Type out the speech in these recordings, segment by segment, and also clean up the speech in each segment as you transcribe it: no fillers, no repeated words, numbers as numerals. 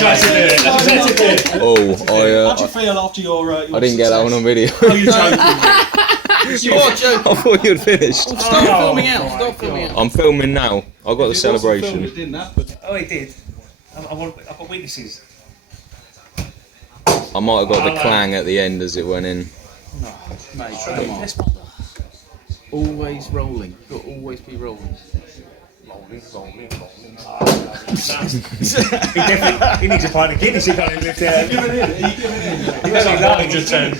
That's how to do it. That's how to do it. Oh, How'd you feel after your I didn't get that one on video. Oh, you're joking. You are joking. I thought you'd finished. Stop filming out. Stop filming out. I'm filming now. I've got the celebration. It didn't happen. Oh, it did. I've got witnesses. I might have got the clang at the end as it went in. No, mate, come on. Always rolling. You've got to always be rolling. He needs a pint of Guinness. He can't even lift it. Are you giving in? He doesn't like it. 10.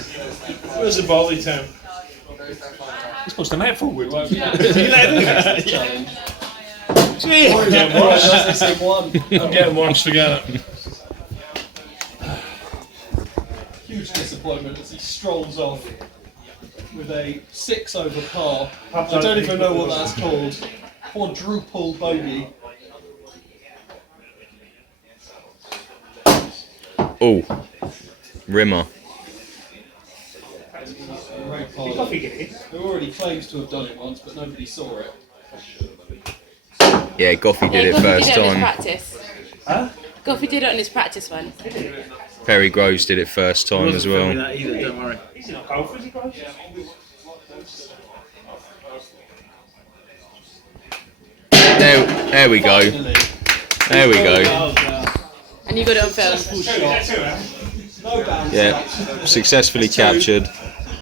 Where's the Bolly 10? He's supposed to mount forward. I'm getting washed, forget it. Huge disappointment as he strolls off with a 6 over par. I don't even know what that's called. Quadruple bogey. Oh, rimmer. Great par. Who already claims to have done it once, but nobody saw it. Yeah, Goffy did it first Did it on his time. practice. Huh? Goffy did it on his practice one. Perry Groves did it first time as well. That either, don't worry. Is he not golfer? Is he golfer? There we go. Finally. There we go. And you got it on film. No bounce. Yeah, successfully captured.